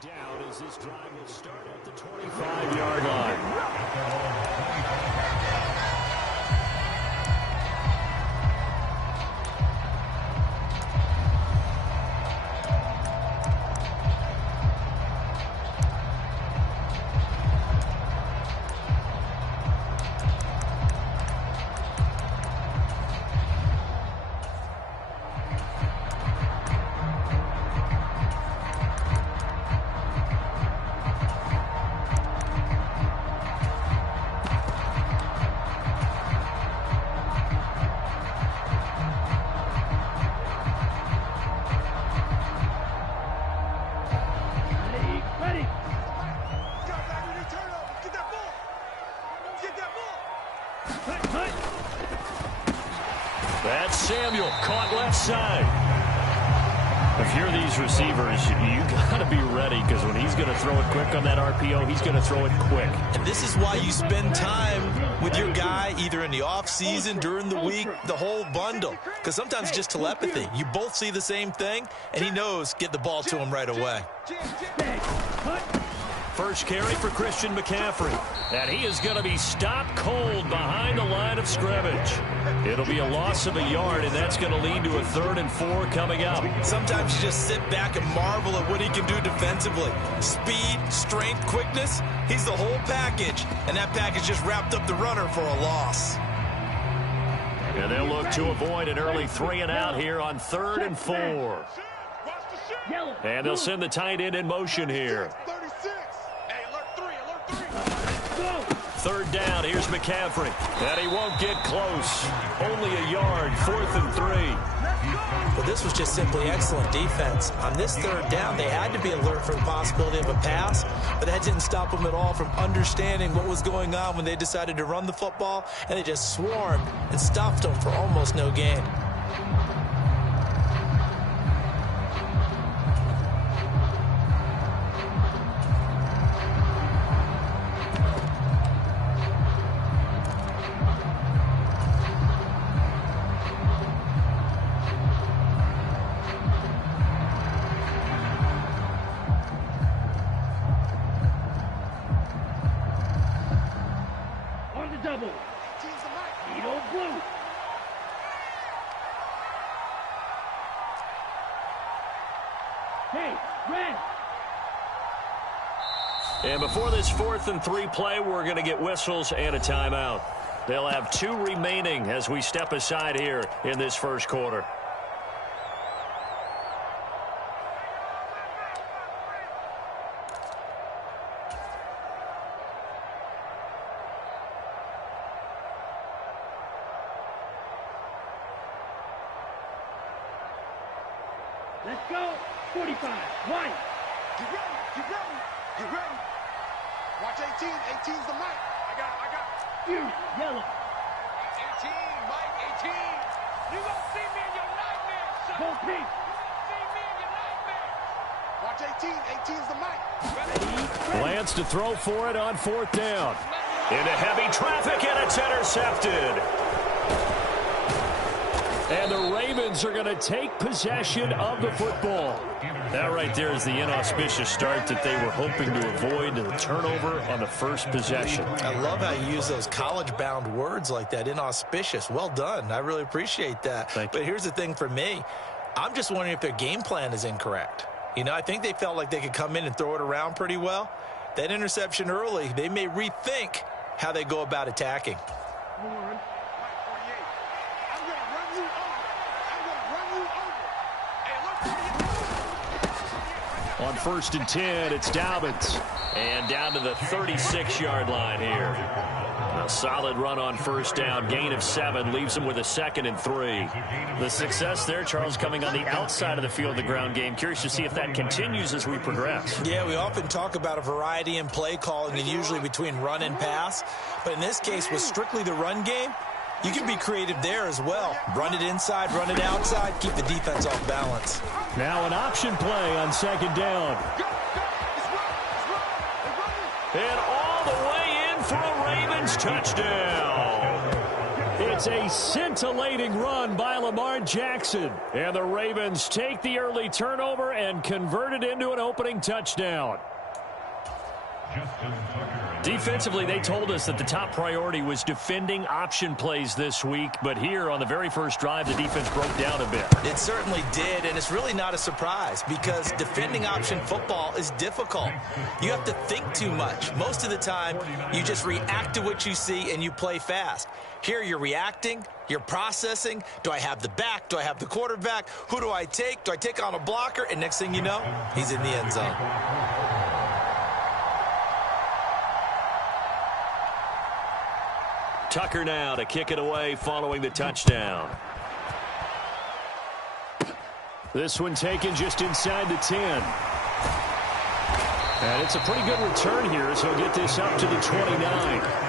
Down as this drive will start at the 25-yard line. That's Samuel, caught left side. If you're these receivers, you got to be ready, because when he's going to throw it quick on that RPO, he's going to throw it quick. And this is why you spend time with your guy, either in the offseason, during the week, the whole bundle. Because sometimes it's just telepathy. You both see the same thing, and he knows get the ball to him right away. First carry for Christian McCaffrey. And he is going to be stopped cold behind the line of scrimmage. It'll be a loss of a yard, and that's going to lead to a 3rd and 4 coming up. Sometimes you just sit back and marvel at what he can do defensively. Speed, strength, quickness, he's the whole package. And that package just wrapped up the runner for a loss. And they'll look to avoid an early 3-and-out here on 3rd and 4. And they'll send the tight end in motion here. 3rd down, here's McCaffrey. And he won't get close. Only a yard, 4th and 3. Well, this was just simply excellent defense. On this 3rd down, they had to be alert for the possibility of a pass, but that didn't stop them at all from understanding what was going on when they decided to run the football, and they just swarmed and stuffed them for almost no gain. And before this 4th and 3 play, we're going to get whistles and a timeout. They'll have 2 remaining as we step aside here in this first quarter. Let's go. 45. One. Get ready. Get ready. Get ready. Watch 18. 18's the mic. I got it. You. Yellow. 18, Mike. 18. You gonna see me in your nightmares, son. Go pink. You gonna see me in your nightmares. Watch 18. 18's the mic. Ready? Lance to throw for it on 4th down. Into heavy traffic, and it's intercepted. And the Ravens are going to take possession of the football. That right there is the inauspicious start that they were hoping to avoid, the turnover on the first possession. I love how you use those college-bound words like that, inauspicious. Well done. I really appreciate that. Thank you. But here's the thing for me. I'm just wondering if their game plan is incorrect. You know, I think they felt like they could come in and throw it around pretty well. That interception early, they may rethink how they go about attacking. On 1st and 10, it's Dobbins. And down to the 36-yard line here. A solid run on 1st down. Gain of 7 leaves them with a 2nd and 3. The success there, Charles, coming on the outside of the field, the ground game. Curious to see if that continues as we progress. Yeah, we often talk about a variety in play calling, and usually between run and pass. But in this case, with strictly the run game, you can be creative there as well. Run it inside, run it outside, keep the defense off balance. Now an option play on 2nd down. And all the way in for a Ravens touchdown. It's is a scintillating run by Lamar Jackson. And the Ravens take the early turnover and convert it into an opening touchdown. Defensively, they told us that the top priority was defending option plays this week. But here on the very first drive, the defense broke down a bit. It certainly did, and it's really not a surprise because defending option football is difficult. You have to think too much. Most of the time, you just react to what you see and you play fast. Here you're reacting, you're processing. Do I have the back? Do I have the quarterback? Who do I take? Do I take on a blocker? And next thing you know, he's in the end zone. Tucker now to kick it away following the touchdown. This one taken just inside the 10. And it's a pretty good return here as he'll get this up to the 29.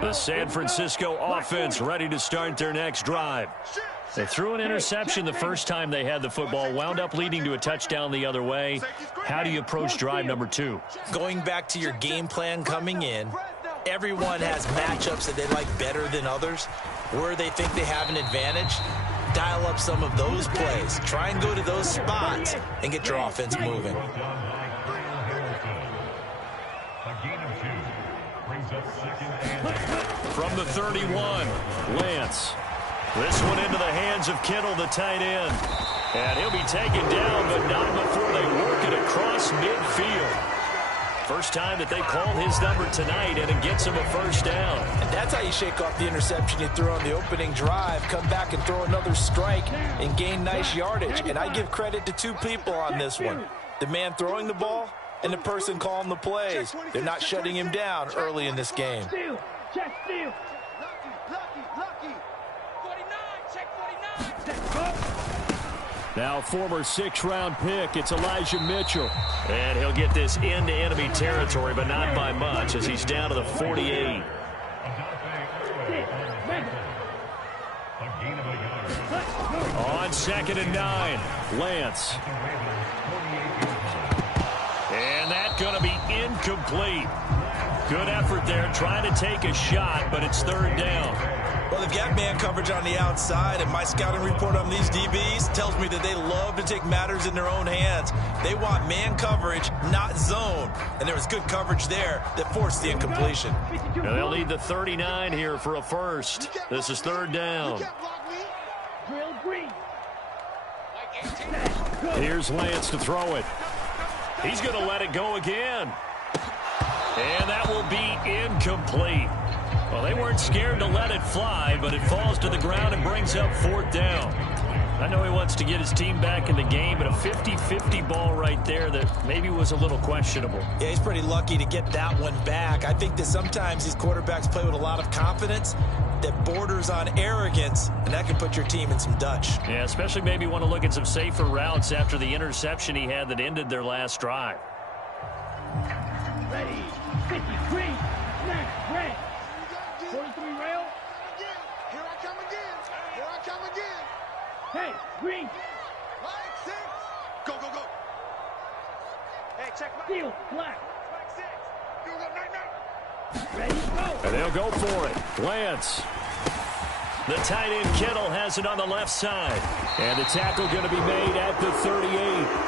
The San Francisco offense ready to start their next drive. They threw an interception the first time they had the football, wound up leading to a touchdown the other way. How do you approach drive number 2? Going back to your game plan coming in, everyone has matchups that they like better than others. Where they think they have an advantage, dial up some of those plays. Try and go to those spots and get your offense moving. From the 31, Lance. This one into the hands of Kittle, the tight end. And he'll be taken down, but not before they work it across midfield. First time that they called his number tonight, and it gets him a first down. And that's how you shake off the interception you threw on the opening drive. Come back and throw another strike and gain nice yardage. And I give credit to two people on this one. The man throwing the ball and the person calling the plays. They're not shutting him down early in this game. Check steal. Lucky. 49, check 49. Now former 6th-round pick, it's Elijah Mitchell. And he'll get this into enemy territory, but not by much as he's down to the 48. On 2nd and 9, Lance. And that's going to be incomplete. Good effort there, trying to take a shot, but it's 3rd down. Well, they've got man coverage on the outside, and my scouting report on these DBs tells me that they love to take matters in their own hands. They want man coverage, not zone. And there was good coverage there that forced the incompletion. And they'll need the 39 here for a first. This is 3rd down. Here's Lance to throw it. He's going to let it go again. And that will be incomplete. Well, they weren't scared to let it fly, but it falls to the ground and brings up 4th down. I know he wants to get his team back in the game, but a 50-50 ball right there that maybe was a little questionable. Yeah, he's pretty lucky to get that one back. I think that sometimes these quarterbacks play with a lot of confidence that borders on arrogance, and that can put your team in some Dutch. Yeah, especially maybe want to look at some safer routes after the interception he had that ended their last drive. Ready. 50, green, snap, red. 43 rail. Here I come again. Hey, green. Flag 6. Go. Hey, check my Steel, black. Flag 6. You go, 9. Ready, go. And they'll go for it. Lance. The tight end Kittle has it on the left side. And the tackle going to be made at the 38.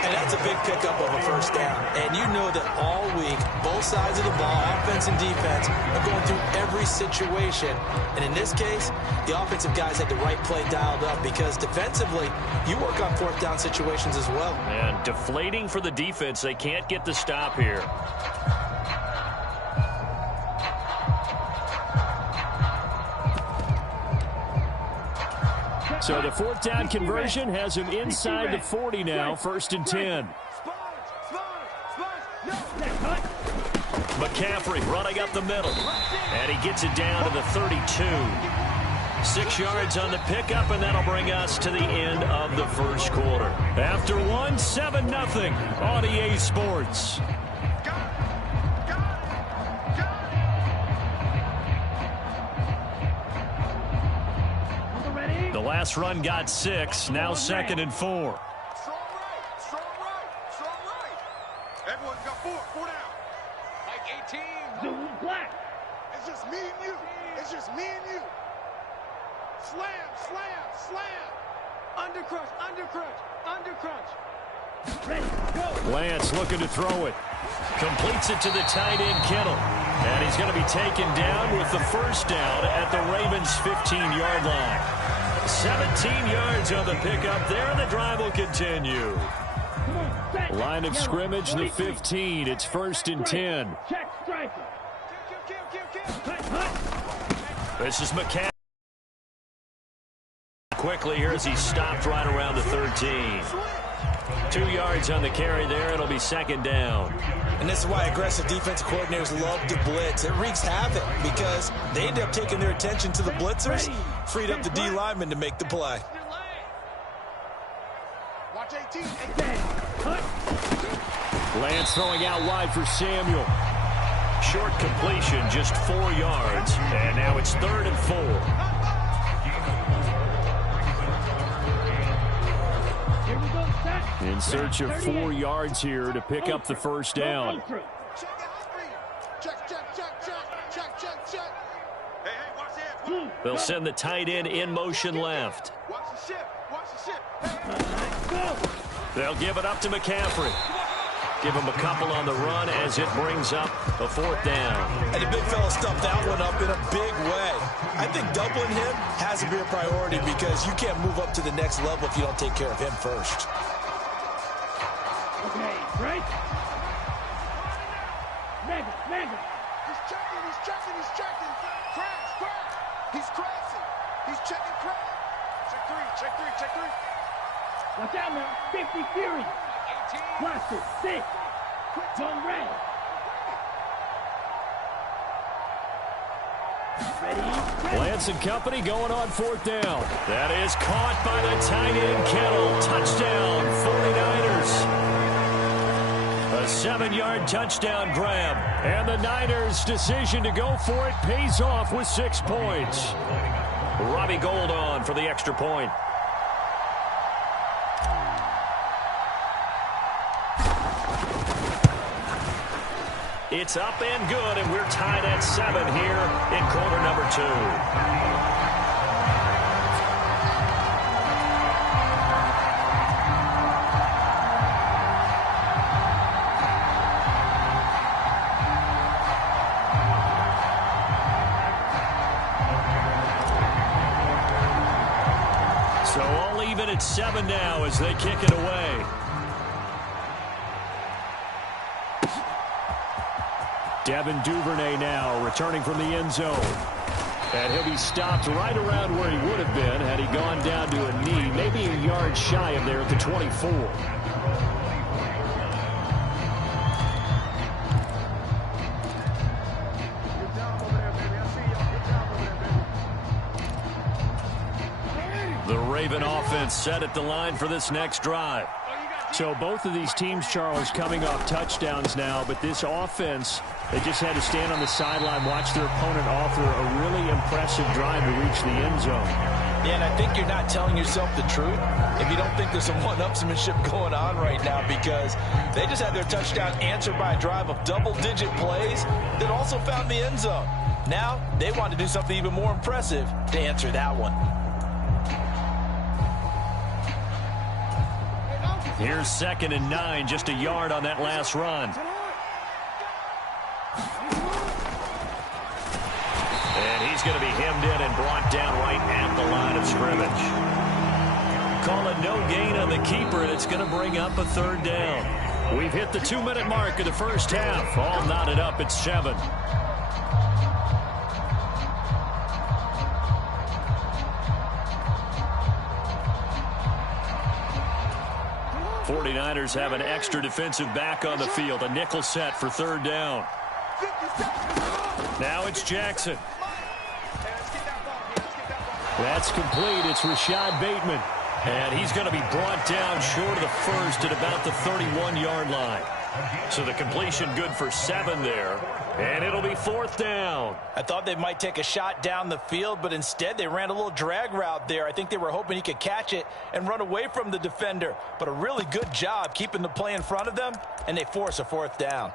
And that's a big pickup of a first down. And you know that all week, both sides of the ball, offense and defense, are going through every situation. And in this case, the offensive guys had the right play dialed up because defensively, you work on 4th down situations as well. And deflating for the defense. They can't get the stop here. So the 4th down conversion has him inside the 40 now, 1st and 10. McCaffrey running up the middle. And he gets it down to the 32. 6 yards on the pickup, and that'll bring us to the end of the first quarter. After one, 7-0 on EA Sports. The last run got 6, now 2nd and 4. Strong right, strong right, strong right. Everyone's got 4 down. Like 18. Zoom black. It's just me and you. It's just me and you. Slam, slam, slam. Undercrush, undercrush, undercrush. Ready, go. Lance looking to throw it. Completes it to the tight end, Kittle. And he's going to be taken down with the first down at the Ravens' 15-yard line. 17 yards on the pickup there. The drive will continue. Come on, set. Line of Yellow, scrimmage, the 43. 15. It's 1st and 10. Check striker. Kill. Hut, hut. This is McCaffrey. Quickly here as he stopped right around the 13. 2 yards on the carry there. It'll be 2nd down. And this is why aggressive defensive coordinators love to blitz. It wreaks havoc because they end up taking their attention to the blitzers, freed up the D lineman to make the play. Watch 18. Bang. Hut. Lance throwing out wide for Samuel. Short completion, just 4 yards. And now it's 3rd and 4. Here we go, set. In search of 4 yards here to pick up the first down. Ultra. Check. Hey, watch the edge. Blue. They'll send the tight end in motion left. Watch the ship. Go. They'll give it up to McCaffrey. Give him a couple on the run as it brings up a 4th down. And the big fella stuffed that one up in a big way. I think doubling him has to be a priority because you can't move up to the next level if you don't take care of him first. Okay, right. Mega. He's checking. Crash. He's crashing. He's checking crash. Check three. Watch out now. 50 Fury. 18. Blaster. 6. Zone red. Ready. Lance and company going on 4th down. That is caught by the tight end, Kittle. Touchdown, 49ers. A 7-yard touchdown grab. And the Niners' decision to go for it pays off with 6 points. Robbie Gould on for the extra point. It's up and good, and we're tied at 7 here in quarter number 2. So all even at 7 now as they kick it away. Devin Duvernay now returning from the end zone. And he'll be stopped right around where he would have been had he gone down to a knee, maybe a yard shy of there at the 24. The Raven offense set at the line for this next drive. So both of these teams, Charles, coming off touchdowns now, but this offense, they just had to stand on the sideline, watch their opponent offer a really impressive drive to reach the end zone. Yeah, and I think you're not telling yourself the truth if you don't think there's some one-upsmanship going on right now, because they just had their touchdown answered by a drive of double-digit plays that also found the end zone. Now, they want to do something even more impressive to answer that one. Here's 2nd and 9, just a yard on that last run. And he's going to be hemmed in and brought down right at the line of scrimmage. Call it no gain on the keeper, and it's going to bring up a 3rd down. We've hit the 2-minute mark of the first half. All knotted up at 7. 49ers have an extra defensive back on the field. A nickel set for 3rd down. Now it's Jackson. That's complete. It's Rashad Bateman. And he's going to be brought down short of the first at about the 31-yard line. So the completion good for 7 there. And it'll be 4th down. I thought they might take a shot down the field, but instead they ran a little drag route there. I think they were hoping he could catch it and run away from the defender. But a really good job keeping the play in front of them, and they force a 4th down.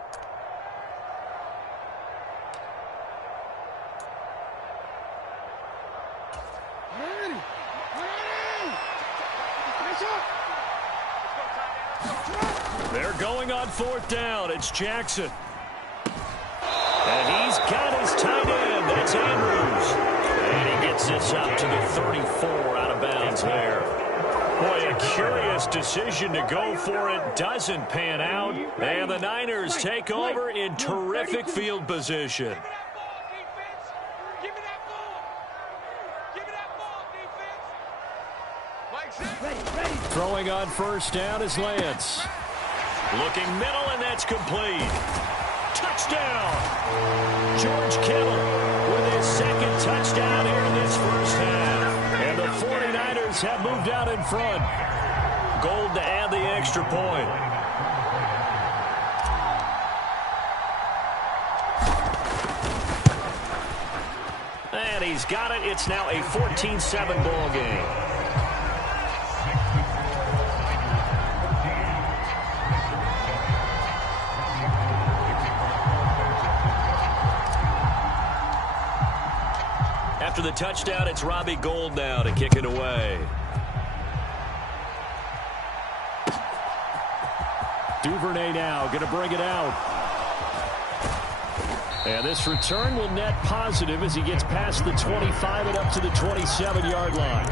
They're going on 4th down. It's Jackson. And he's got his tight end. That's Andrews. And he gets this up to the 34 out of bounds there. Boy, a curious decision to go for it. Doesn't pan out. And the Niners take over in terrific field position. Throwing on 1st down is Lance. Looking middle, and that's complete. Touchdown! George Kittle with his 2nd touchdown here in this first half. And the 49ers have moved out in front. Gold to add the extra point. And he's got it. It's now a 14-7 ball game. After the touchdown, it's Robbie Gould now to kick it away. Duvernay now going to bring it out. And this return will net positive as he gets past the 25 and up to the 27-yard line.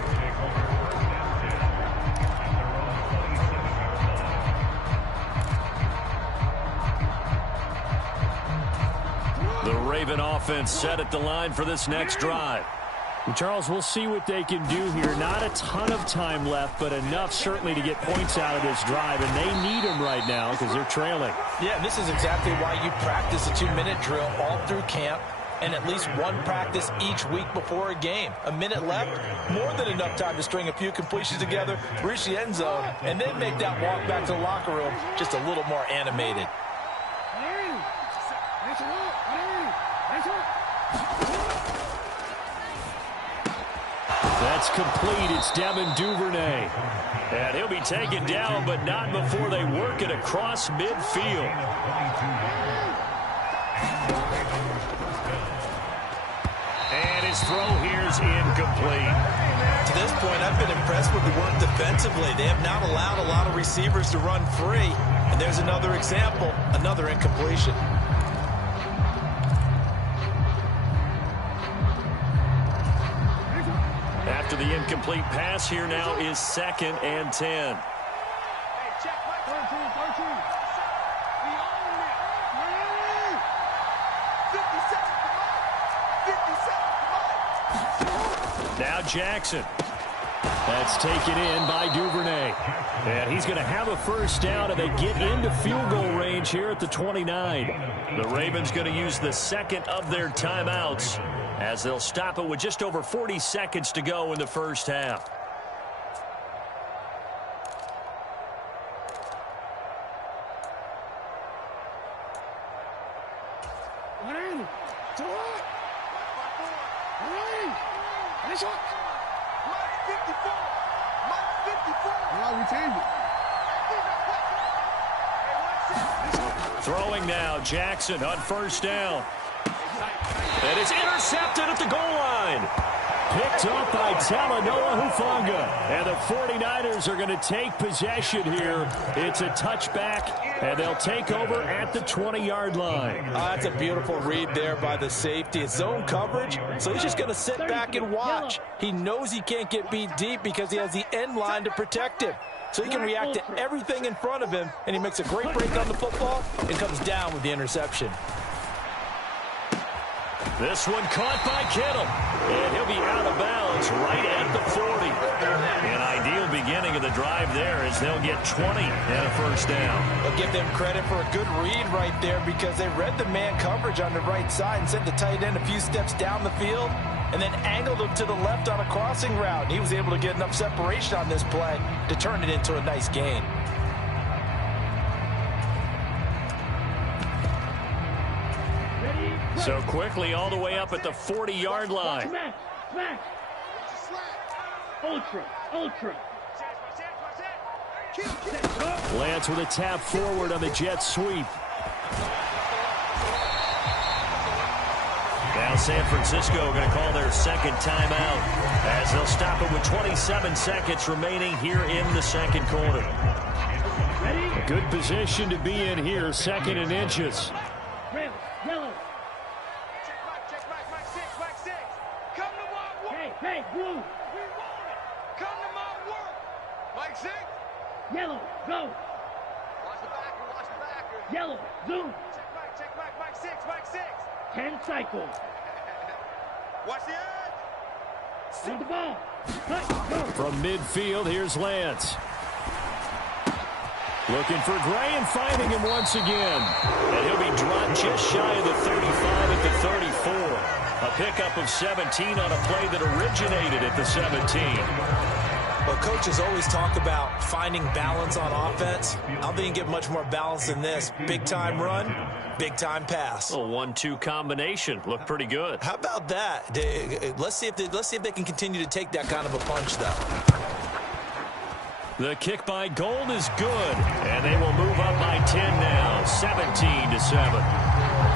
The Raven offense set at the line for this next drive. And Charles, we'll see what they can do here. Not a ton of time left, but enough certainly to get points out of this drive, and they need them right now because they're trailing. Yeah, this is exactly why you practice a 2-minute drill all through camp and at least one practice each week before a game. A minute left, more than enough time to string a few completions together, reach the end zone, and then make that walk back to the locker room just a little more animated. That's complete. It's Devin Duvernay. And he'll be taken down, but not before they work it across midfield. And his throw here's incomplete. To this point, I've been impressed with the work defensively. They have not allowed a lot of receivers to run free. And there's another example, another incompletion. After the incomplete pass, here now is 2nd and 10. Now Jackson. That's taken in by Duvernay. And he's going to have a 1st down, and they get into field goal range here at the 29. The Ravens going to use the 2nd of their timeouts as they'll stop it with just over 40 seconds to go in the first half. Throwing now, Jackson on 1st down. And it's intercepted at the goal line. Picked up by Talanoa Hufanga. And the 49ers are going to take possession here. It's a touchback, and they'll take over at the 20-yard line. That's a beautiful read there by the safety. It's zone coverage, so he's just going to sit back and watch. He knows he can't get beat deep because he has the end line to protect him. So he can react to everything in front of him, and he makes a great break on the football and comes down with the interception. This one caught by Kittle. And he'll be out of bounds right at the 40. An ideal beginning of the drive there as they'll get 20 and a first down. I'll give them credit for a good read right there because they read the man coverage on the right side and sent the tight end a few steps down the field and then angled him to the left on a crossing route. And he was able to get enough separation on this play to turn it into a nice gain. So quickly all the way up at the 40-yard line. Smash, smash. Ultra, ultra. Lance with a tap forward on the jet sweep. Now San Francisco going to call their second timeout as they'll stop it with 27 seconds remaining here in the second quarter. Ready? Good position to be in here, second and inches. Red, yellow. Come to my work. Hey, hey, blue. We want it. Come to my work. Mike 6. Yellow, go. Watch the backer, watch the backer. Yellow, zoom. Check Mike 6, Mike 6. 10 cycles. Watch the edge. On the ball. Cut, go. From midfield, here's Lance. Looking for Gray and finding him once again. And he'll be dropped just shy of the 35 at the 34. A pickup of 17 on a play that originated at the 17. Well, coaches always talk about finding balance on offense. I don't think you get much more balance than this. Big-time run, big-time pass. A 1-2 combination. Looked pretty good. How about that? Let's see if they can continue to take that kind of a punch, though. The kick by Gold is good, and they will move up by 10 now, 17-7.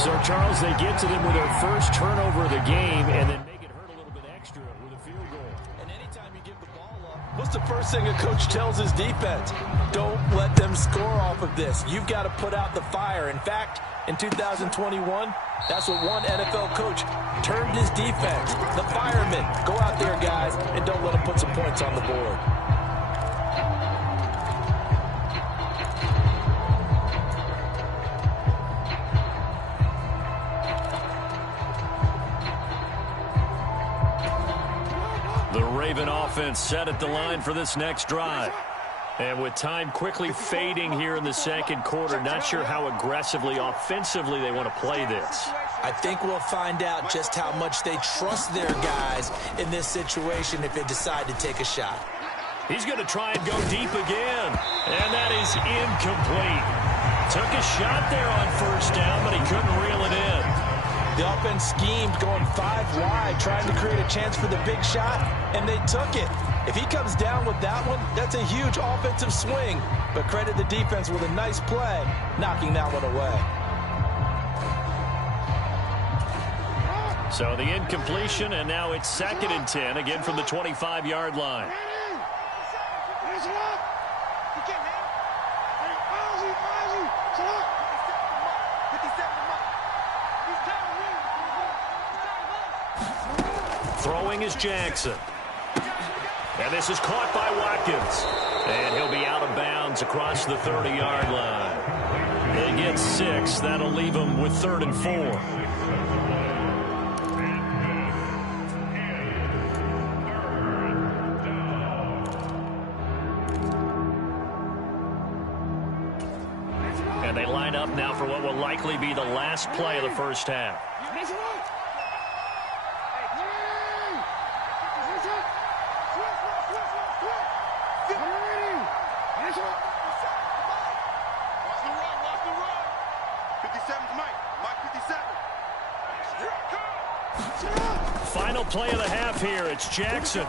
So, Charles, they get to them with their first turnover of the game and then make it hurt a little bit extra with a field goal. And anytime you give the ball up, what's the first thing a coach tells his defense? Don't let them score off of this. You've got to put out the fire. In fact, in 2021, that's what one NFL coach termed his defense. The firemen. Go out there, guys, and don't let them put some points on the board. The Raven offense set at the line for this next drive. And with time quickly fading here in the second quarter, not sure how aggressively, offensively they want to play this. I think we'll find out just how much they trust their guys in this situation if they decide to take a shot. He's going to try and go deep again. And that is incomplete. Took a shot there on first down, but he couldn't reel it in. The offense schemed going 5 wide, trying to create a chance for the big shot, and they took it. If he comes down with that one, that's a huge offensive swing. But credit the defense with a nice play, knocking that one away. So the incompletion, and now it's 2nd and 10, again from the 25-yard line. Throwing is Jackson. And this is caught by Watkins. And he'll be out of bounds across the 30-yard line. They get 6. That'll leave them with 3rd and 4. And they line up now for what will likely be the last play of the first half. Final play of the half here. It's Jackson.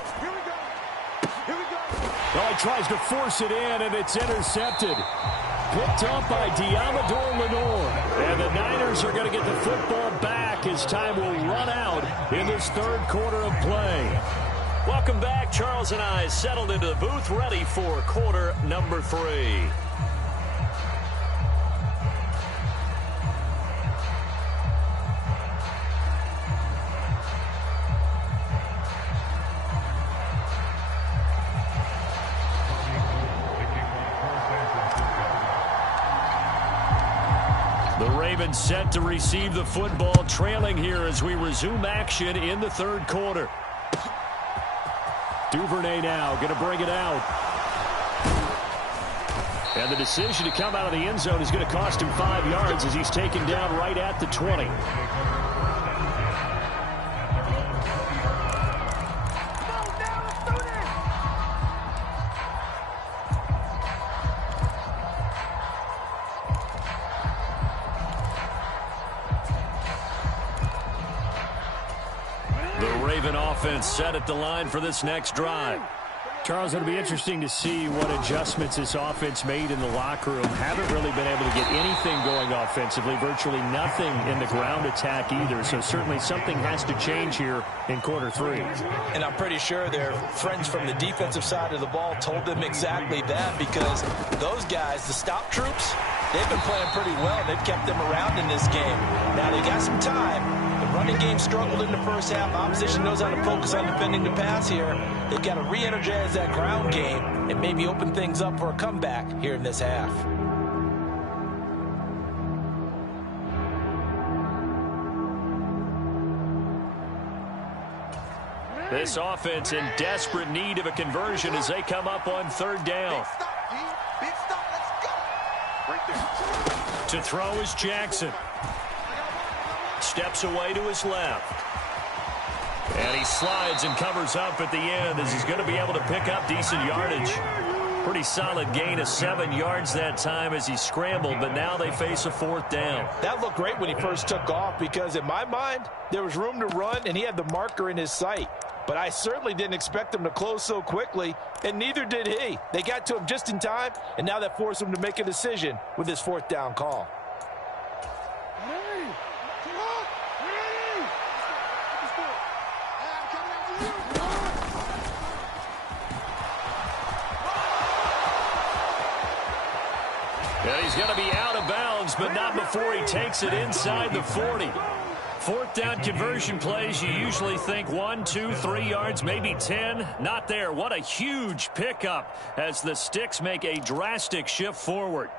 Well, he tries to force it in, and it's intercepted. Picked up by Diamador Lenore. And the Niners are going to get the football back as time will run out in this 3rd quarter of play. Welcome back. Charles and I settled into the booth, ready for quarter number 3. Ravens set to receive the football, trailing here as we resume action in the third quarter. Duvernay now going to bring it out. And the decision to come out of the end zone is going to cost him 5 yards as he's taken down right at the 20. Offense set at the line for this next drive. Charles, it'll be interesting to see what adjustments this offense made in the locker room. Haven't really been able to get anything going offensively, virtually nothing in the ground attack either. So certainly something has to change here in quarter 3. And I'm pretty sure their friends from the defensive side of the ball told them exactly that, because those guys, the stop troops, they've been playing pretty well. They've kept them around in this game. Now they got some time. The running game struggled in the first half. Opposition knows how to focus on defending the pass here. They've got to re-energize that ground game and maybe open things up for a comeback here in this half. This offense in desperate need of a conversion as they come up on third down. Big stop, let's go. Right there. To throw is Jackson. Steps away to his left. And he slides and covers up at the end as he's going to be able to pick up decent yardage. Pretty solid gain of 7 yards that time as he scrambled, but now they face a fourth down. That looked great when he first took off, because in my mind, there was room to run and he had the marker in his sight. But I certainly didn't expect him to close so quickly, and neither did he. They got to him just in time, and now that forced him to make a decision with his fourth down call. And he's going to be out of bounds, but not before he takes it inside the 40. Fourth down conversion plays, you usually think 1, 2, 3 yards, maybe 10. Not there. What a huge pickup as the Sticks make a drastic shift forward.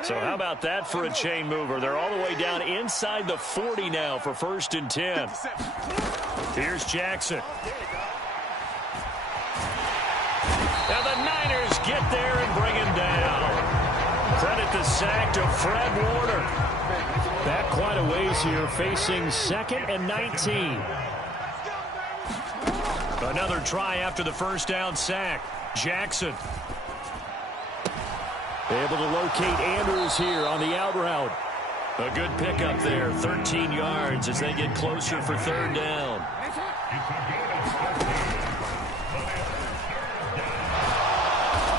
So how about that for a chain mover? They're all the way down inside the 40 now for 1st and 10. Here's Jackson. And the Niners get there and bring him down. Credit the sack to Fred Warner. Back quite a ways here, facing 2nd and 19. Another try after the first down sack. Jackson. Able to locate Andrews here on the out route. A good pickup there, 13 yards as they get closer for third down.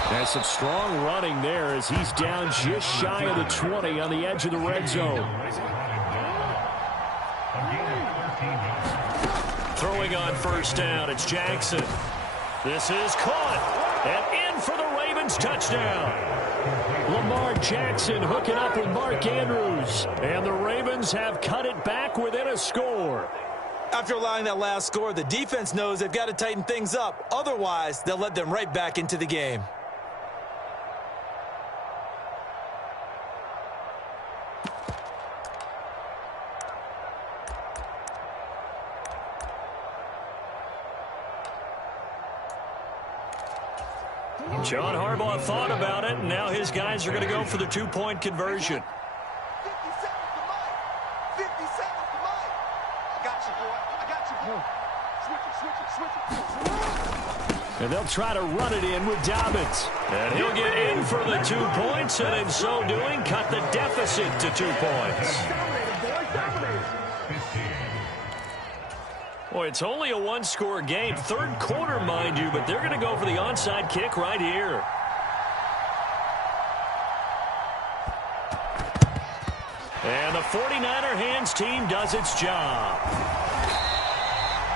Has some strong running there as he's down just shy of the 20 on the edge of the red zone. Throwing on first down, it's Jackson. This is caught and in for the Ravens touchdown. Lamar Jackson hooking up with Mark Andrews. And the Ravens have cut it back within a score. After allowing that last score, the defense knows they've got to tighten things up. Otherwise, they'll let them right back into the game. John Harbaugh thought about it, and now his guys are going to go for the two-point conversion. 50 seconds to Mike. I got you, boy. I got you, boy. Switch it. And they'll try to run it in with Dobbins. And he'll get in for the 2 points, and in so doing, cut the deficit to 2 points. Boy, it's only a one-score game. Third quarter, mind you, but they're going to go for the onside kick right here. And the 49er hands team does its job.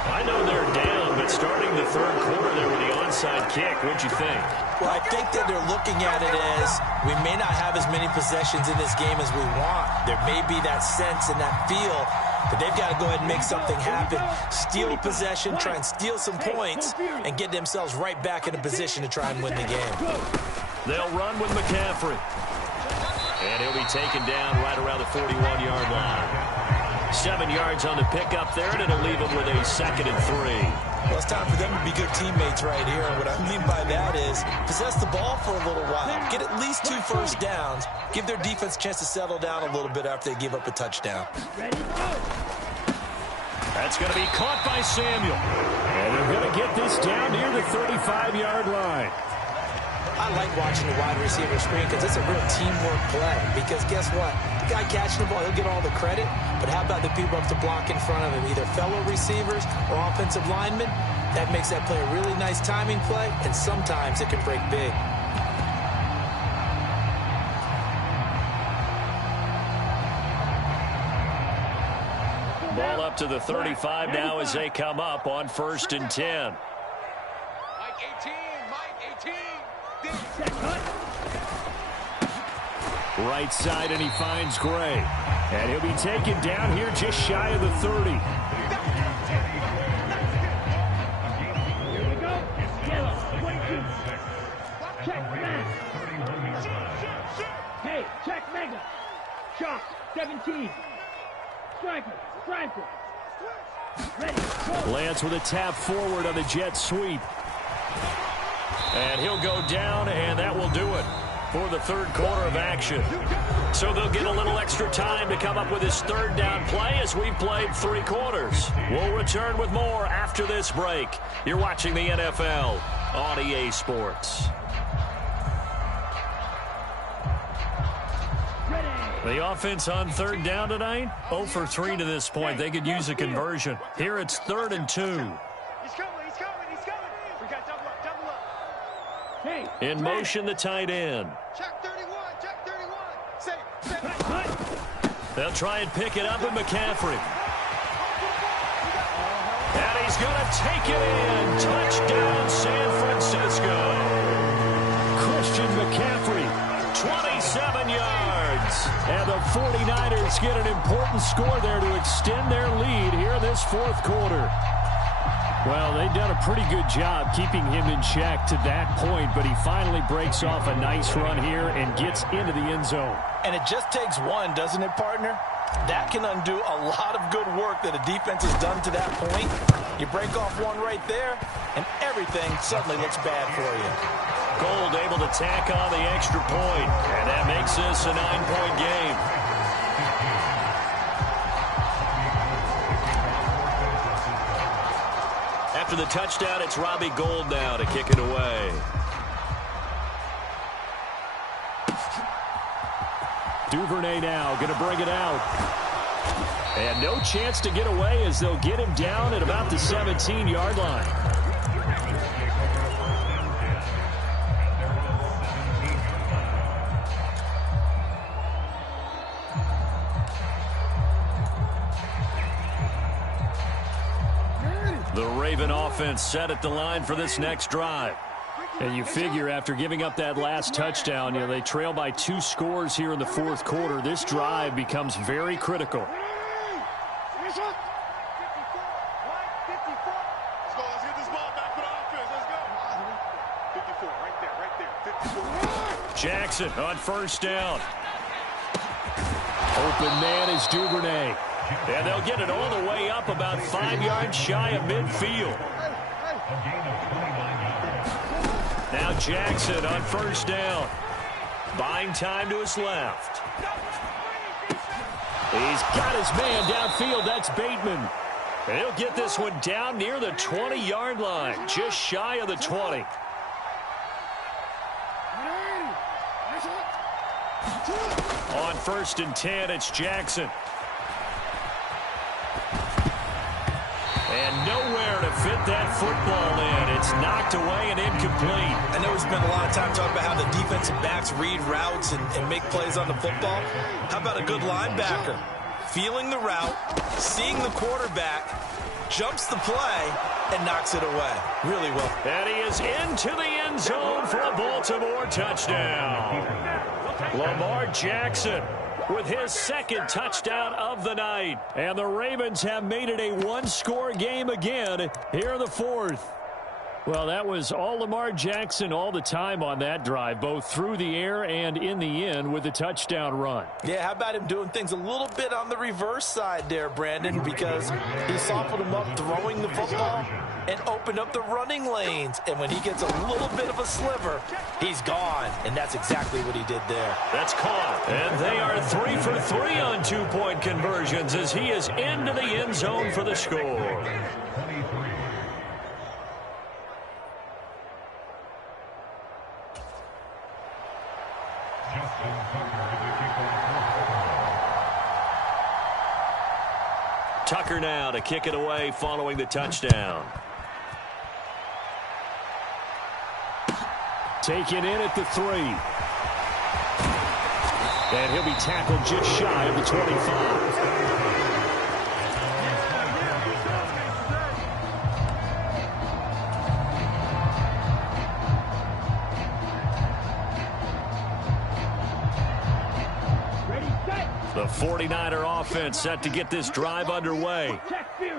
I know they're down, but starting the third quarter there with the onside kick, what'd you think? Well, I think that they're looking at it as we may not have as many possessions in this game as we want. There may be that sense and that feel, but they've got to go ahead and make something happen. Steal possession, try and steal some points, and get themselves right back in a position to try and win the game. They'll run with McCaffrey. And he'll be taken down right around the 41-yard line. 7 yards on the pickup there, and it'll leave him with a 2nd and 3. Well, it's time for them to be good teammates right here. And what I mean by that is possess the ball for a little while. Get at least 2 first downs. Give their defense a chance to settle down a little bit after they give up a touchdown. That's going to be caught by Samuel. And they're going to get this down near the 35-yard line. I like watching the wide receiver screen because it's a real teamwork play. Because guess what? The guy catching the ball, he'll get all the credit. But how about the people up to block in front of him, either fellow receivers or offensive linemen? That makes that play a really nice timing play, and sometimes it can break big. Ball up to the 35 now as they come up on 1st and 10. Mike 18, Mike 18. Right side, and he finds Gray. And he'll be taken down here just shy of the 30. Here we go. Yellow, 22. Check Matt. Hey, check Mega. Shock, 17. Striker. Ready, go. Lance with a tap forward on the jet sweep. And he'll go down, and that will do it for the 3rd quarter of action. So they'll get a little extra time to come up with his 3rd down play as we've played 3 quarters. We'll return with more after this break. You're watching the NFL on EA Sports. The offense on 3rd down tonight, 0 for 3 to this point. They could use a conversion. Here it's 3rd and 2. He's coming. We got double up. Hey. In motion, the tight end. Check 31. Safe. They'll try and pick it up in McCaffrey. And he's going to take it in. Touchdown, San Francisco. Christian McCaffrey, 27 yards. and the 49ers get an important score there to extend their lead here in this 4th quarter. Well, they've done a pretty good job keeping him in check to that point, but he finally breaks off a nice run here and gets into the end zone. And it just takes one, doesn't it, partner? That can undo a lot of good work that a defense has done to that point. You break off one right there, and everything suddenly looks bad for you. Gold able to tack on the extra point, and that makes this a 9-point game. After the touchdown, it's Robbie Gould now to kick it away. Duvernay now going to bring it out. And no chance to get away as they'll get him down at about the 17-yard line. The Raven offense set at the line for this next drive. And you figure after giving up that last touchdown, they trail by 2 scores here in the 4th quarter. This drive becomes very critical. Let's go. Let's get this ball back for the offense. Let's go. 54, right there. 54. Jackson on 1st down. Open man is Duvernay. And they'll get it all the way up about 5 yards shy of midfield. Now Jackson on 1st down. Buying time to his left. He's got his man downfield. That's Bateman. And he'll get this one down near the 20-yard line, just shy of the 20. On 1st and 10, it's Jackson. And nowhere to fit that football in. It's knocked away and incomplete. I know we spent a lot of time talking about how the defensive backs read routes and make plays on the football. How about a good linebacker? Feeling the route, seeing the quarterback, jumps the play, and knocks it away. Really well. And he is into the end zone for a Baltimore touchdown. Lamar Jackson with his 2nd touchdown of the night. And the Ravens have made it a 1-score game again here in the 4th. Well, that was all Lamar Jackson all the time on that drive, both through the air and in the end with a touchdown run. Yeah, how about him doing things a little bit on the reverse side there, Brandon, because he softened him up throwing the football and opened up the running lanes. And when he gets a little bit of a sliver, he's gone. And that's exactly what he did there. That's caught. And they are 3 for 3 on two-point conversions as he is into the end zone for the score. Tucker now to kick it away following the touchdown. Taken in at the 3. And he'll be tackled just shy of the 25. The 49er offense set to get this drive underway.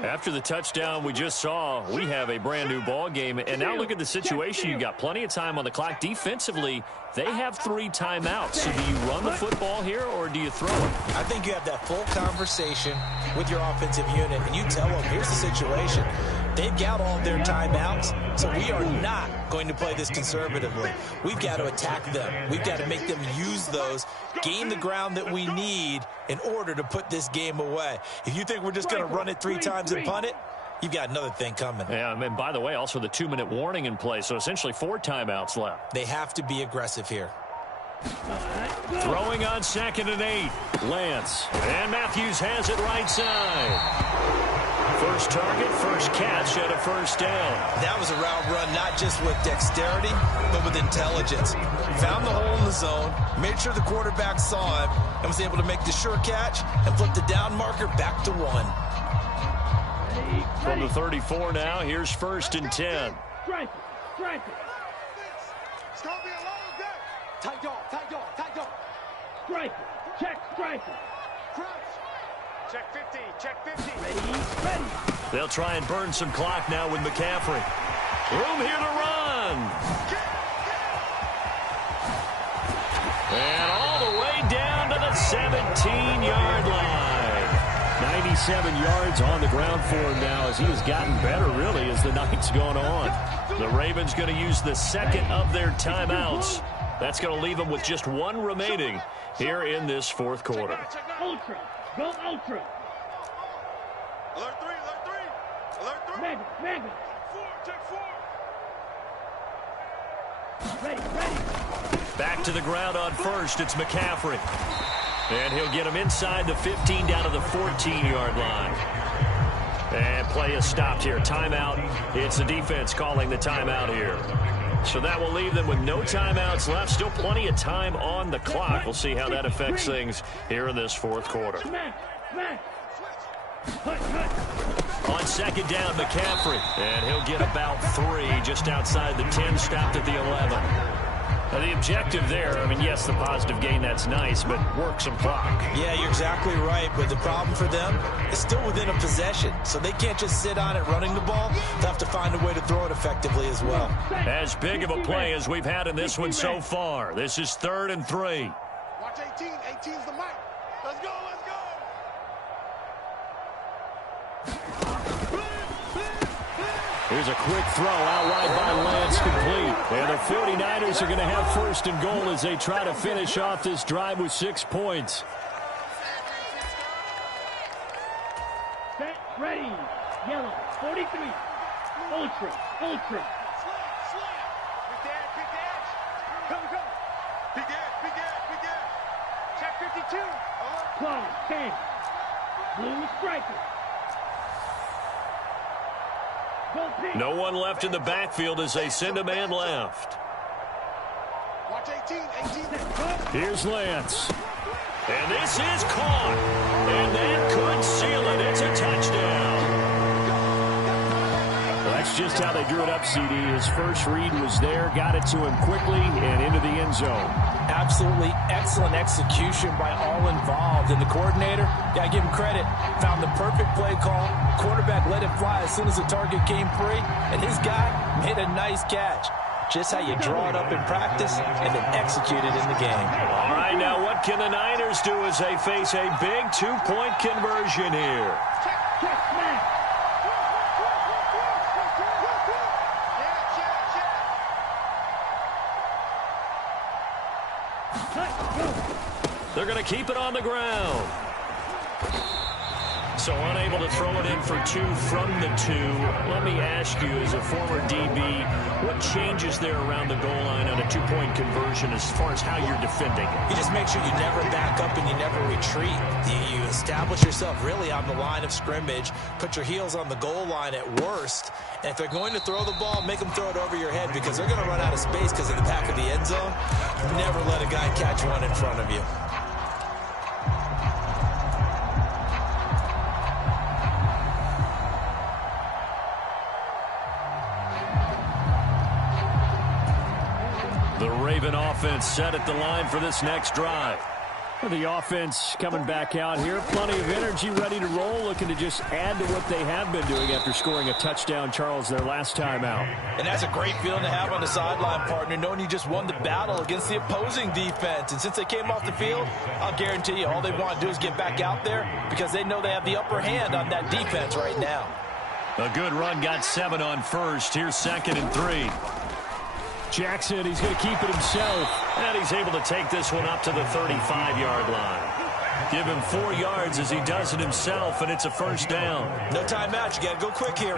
After the touchdown we just saw, we have a brand new ball game. And now look at the situation. You've got plenty of time on the clock. Defensively, they have 3 timeouts. So do you run the football here or do you throw it? I think you have that full conversation with your offensive unit, and you tell them, here's the situation. They've got all their timeouts, so we are not going to play this conservatively. We've got to attack them. We've got to make them use those, gain the ground that we need in order to put this game away. If you think we're just going to run it 3 times and punt it, you've got another thing coming. Yeah, and by the way, also the 2-minute warning in play, so essentially 4 timeouts left. They have to be aggressive here. Throwing on 2nd and 8. Lance. And Matthews has it right side. First target, first catch at a first down. That was a route run not just with dexterity, but with intelligence. Found the hole in the zone, made sure the quarterback saw him, and was able to make the sure catch and flip the down marker back to 1. From the 34 now, here's 1st and 10. Strike it, strike it. It's going to be a long day. Tight dog, tight dog, tight dog. Strike it, check, strike it. Crouch. Check 50, check 50. Ready. They'll try and burn some clock now with McCaffrey. Room here to run. And all the way down to the 17-yard line. 97 yards on the ground for him now as he has gotten better, really, as the night's gone on. The Ravens going to use the 2nd of their timeouts. That's going to leave them with just 1 remaining here in this 4th quarter. Ultra. Go ultra. Alert 3, alert 3. Alert 3. Mega. 4, check 4. Ready. Back to the ground on 1st. It's McCaffrey. And he'll get him inside the 15 down to the 14-yard line. And play is stopped here. Timeout. It's the defense calling the timeout here. So that will leave them with no timeouts left. Still plenty of time on the clock. We'll see how that affects things here in this 4th quarter. On 2nd down, McCaffrey. And he'll get about 3 just outside the 10, stopped at the 11. Now the objective there, I mean, yes, the positive gain, that's nice, but work some clock. Yeah, you're exactly right, but the problem for them is still within a possession, so they can't just sit on it running the ball. They'll have to find a way to throw it effectively as well. As big of a play as we've had in this one so far. This is 3rd and 3. Watch 18. 18's the mic. Let's go, let's go. Here's a quick throw out wide by Lance, complete. And the 49ers are going to have 1st and goal as they try to finish off this drive with 6 points. Set, ready. Yellow, 43. Ultra. Slam. Big dash. Come. Big dash. Check 52. Claw, 10. Blue striker. No one left in the backfield as they send a man left. Watch 18. Here's Lance. And this is caught. And that could seal it. It's a touchdown. Well, that's just how they drew it up, CD. His first read was there, got it to him quickly and into the end zone. Absolutely excellent execution by all involved. And the coordinator, got to give him credit, found the perfect play call. Quarterback let it fly as soon as the target came free. And his guy made a nice catch. Just how you draw it up in practice and then execute it in the game. All right, now what can the Niners do as they face a big 2-point conversion here? They're going to keep it on the ground. So unable to throw it in for 2 from the 2. Let me ask you, as a former DB, what changes there around the goal line on a 2-point conversion as far as how you're defending? You just make sure you never back up and you never retreat. You establish yourself really on the line of scrimmage, put your heels on the goal line at worst. And if they're going to throw the ball, make them throw it over your head because they're going to run out of space because of the back of the end zone. Never let a guy catch one in front of you. The Raven offense set at the line for this next drive. The offense coming back out here. Plenty of energy, ready to roll, looking to just add to what they have been doing after scoring a touchdown, Charles, their last time out. And that's a great feeling to have on the sideline, partner, knowing you just won the battle against the opposing defense. And since they came off the field, I'll guarantee you all they want to do is get back out there because they know they have the upper hand on that defense right now. A good run, got 7 on first. Here's 2nd and 3. Jackson, he's going to keep it himself. And he's able to take this one up to the 35-yard line. Give him 4 yards as he does it himself, and it's a first down. No timeout. You got to go quick here.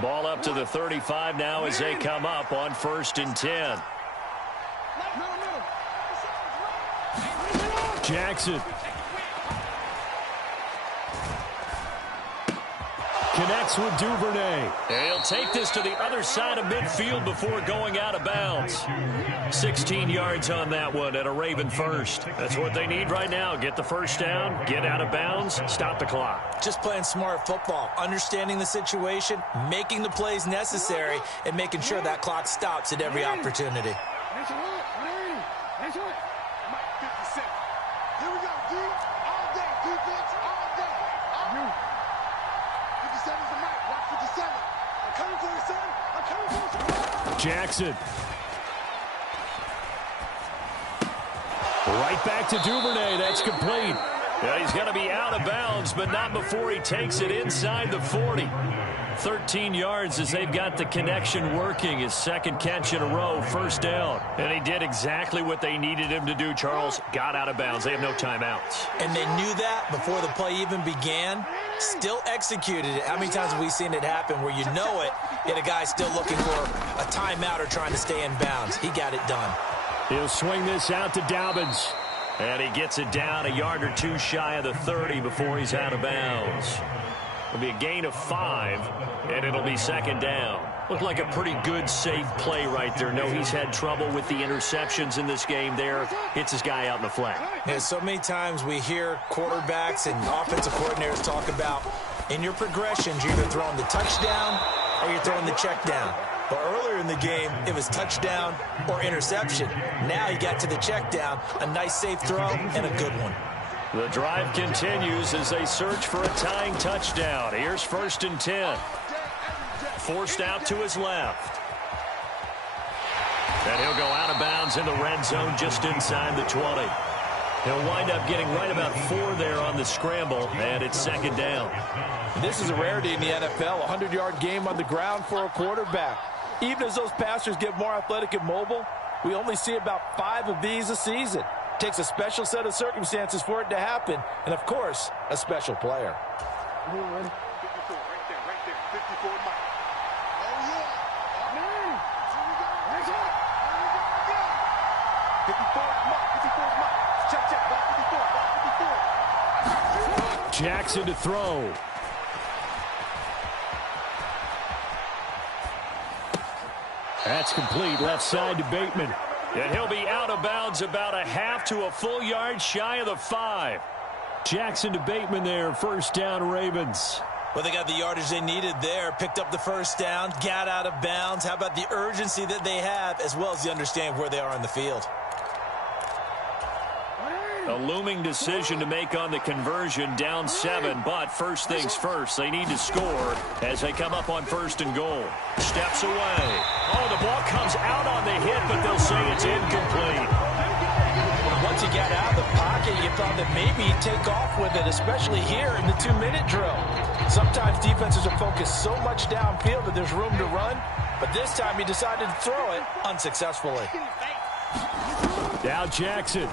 Ball up to the 35 now as they come up on 1st and 10. Jackson. Connects with Duvernay. And he'll take this to the other side of midfield before going out of bounds. 16 yards on that one at a Raven first. That's what they need right now. Get the first down, get out of bounds, stop the clock. Just playing smart football, understanding the situation, making the plays necessary, and making sure that clock stops at every opportunity. Here we go, D. All day, defense, all day. All day. 57's the mic. Watch 57. I'm coming for you, son. I'm coming for you, son. Jackson. Right back to Duvernay. That's complete. Yeah, he's going to be out of bounds, but not before he takes it inside the 40. 13 yards as they've got the connection working. His 2nd catch in a row, first down. And he did exactly what they needed him to do, Charles. Got out of bounds. They have no timeouts. And they knew that before the play even began. Still executed it. How many times have we seen it happen where you know it, yet a guy's still looking for a timeout or trying to stay in bounds? He got it done. He'll swing this out to Dobbins. And he gets it down a yard or 2 shy of the 30 before he's out of bounds. It'll be a gain of 5, and it'll be 2nd down. Looked like a pretty good, safe play right there. No, he's had trouble with the interceptions in this game there. Hits his guy out in the flat. Yeah, so many times we hear quarterbacks and offensive coordinators talk about in your progressions, you're either throwing the touchdown or you're throwing the check down. But earlier in the game, it was touchdown or interception. Now he got to the check down, a nice safe throw, and a good one. The drive continues as they search for a tying touchdown. Here's 1st and 10. Forced out to his left. And he'll go out of bounds in the red zone just inside the 20. He'll wind up getting right about 4 there on the scramble, and it's 2nd down. This is a rarity in the NFL, a 100-yard game on the ground for a quarterback. Even as those passers get more athletic and mobile, we only see about 5 of these a season. Takes a special set of circumstances for it to happen, and of course, a special player. 54, right there, 54 Mike. Oh, yeah. Man. Here we go. Here we go again. 54 Mike, 54 Mike. Check, block 54, block 54. Jackson to throw. That's complete, left side to Bateman. And he'll be out of bounds about a half to a full yard shy of the 5. Jackson to Bateman there. First down, Ravens. Well, they got the yardage they needed there, picked up the first down, got out of bounds. How about the urgency that they have, as well as the understanding of where they are on the field? A looming decision to make on the conversion, down 7, but first things first, they need to score as they come up on 1st and goal. Steps away. Oh, the ball comes out on the hit, but they'll say it's incomplete. Once he got out of the pocket, you thought that maybe he'd take off with it, especially here in the 2-minute drill. Sometimes defenses are focused so much downfield that there's room to run, but this time he decided to throw it unsuccessfully. Now Jackson.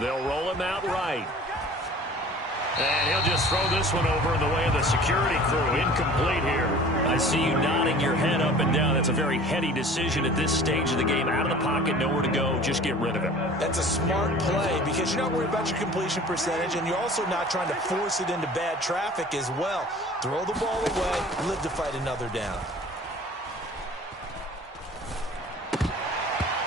They'll roll him out right. And he'll just throw this one over in the way of the security crew. Incomplete here. I see you nodding your head up and down. That's a very heady decision at this stage of the game. Out of the pocket, nowhere to go. Just get rid of it. That's a smart play because you're not worried about your completion percentage, and you're also not trying to force it into bad traffic as well. Throw the ball away, live to fight another down.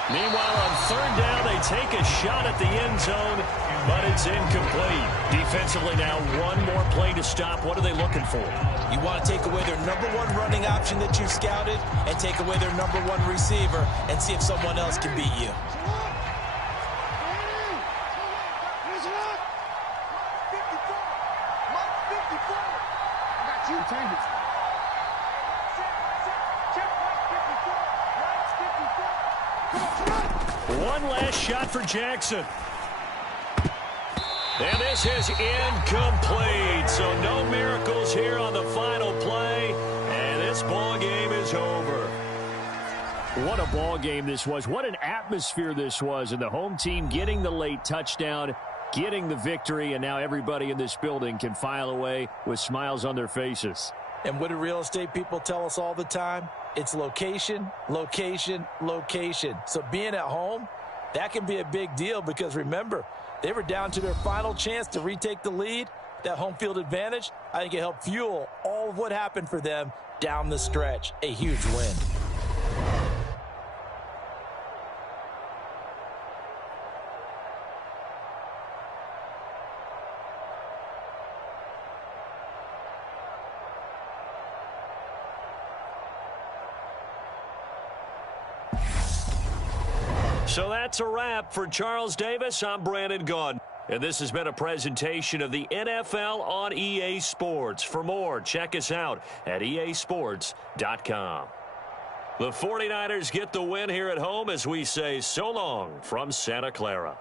Meanwhile, on 3rd down, they take a shot at the end zone, but it's incomplete. Defensively now, one more play to stop. What are they looking for? You want to take away their #1 running option that you've scouted and take away their #1 receiver and see if someone else can beat you. One last shot for Jackson. And this is incomplete. So no miracles here on the final play. And this ball game is over. What a ball game this was. What an atmosphere this was. And the home team getting the late touchdown, getting the victory, and now everybody in this building can file away with smiles on their faces. And what do real estate people tell us all the time? It's location, location, location. So being at home, that can be a big deal because, remember, they were down to their final chance to retake the lead. That home field advantage, I think it helped fuel all of what happened for them down the stretch. A huge win. So that's a wrap for Charles Davis. I'm Brandon Gaudin. And this has been a presentation of the NFL on EA Sports. For more, check us out at easports.com. The 49ers get the win here at home as we say so long from Santa Clara.